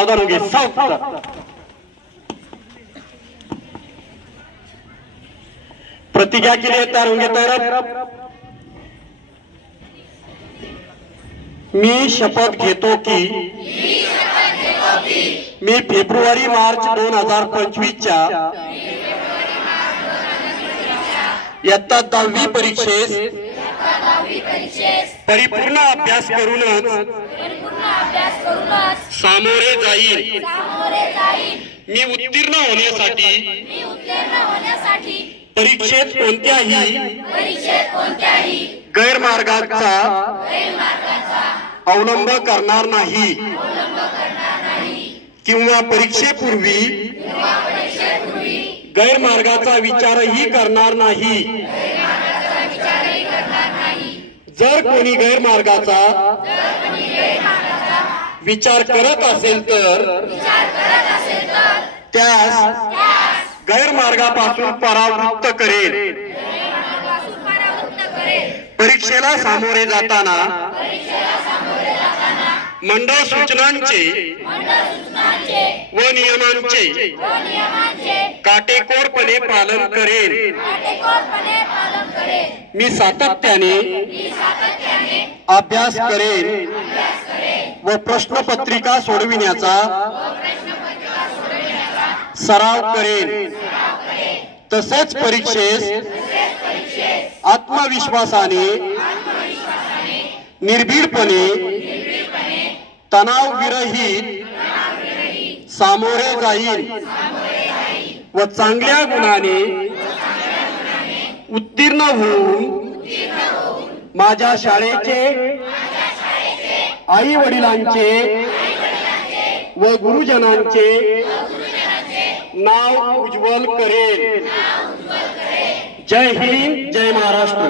सावधान होंगे सब। प्रतिज्ञा के लिए तैयार होंगे तैयार। मी शपथ घेतो की मी फेब्रुवारी मार्च 2025च्या इयत्ता 10वी परीक्षेस परिपूर्ण अभ्यास करूनच सामोरे जाईल। मी उत्तीर्ण होण्यासाठी परीक्षेत कोणत्याही गैरमार्गाचा अवलंब करणार नाही किंवा परीक्षेपूर्वी गैरमार्गाचा विचारही करणार नाही। जर कोणी गैरमार्गाचा विचार करत असेल तर त्यास गैरमार्गापासून परावृत्त करेल। परीक्षेला सामोरे जाताना मंडळ सूचनांचे व नियमांचे काटेकोरपणे पालन करेल। मी सातत्याने अभ्यास करेन व प्रश्नपत्रिका सोडविण्याचा सराव करेन। तसेच परीक्षेस आत्मविश्वासाने निर्भीडपणे तणावविरहित सामोरे जाईल व चांगल्या गुणाने उत्तीर्ण होऊन माझ्या शाळेचे आई वडिलांचे व गुरुजनांचे नाव उज्ज्वल करेल। जय हिंद, जय महाराष्ट्र।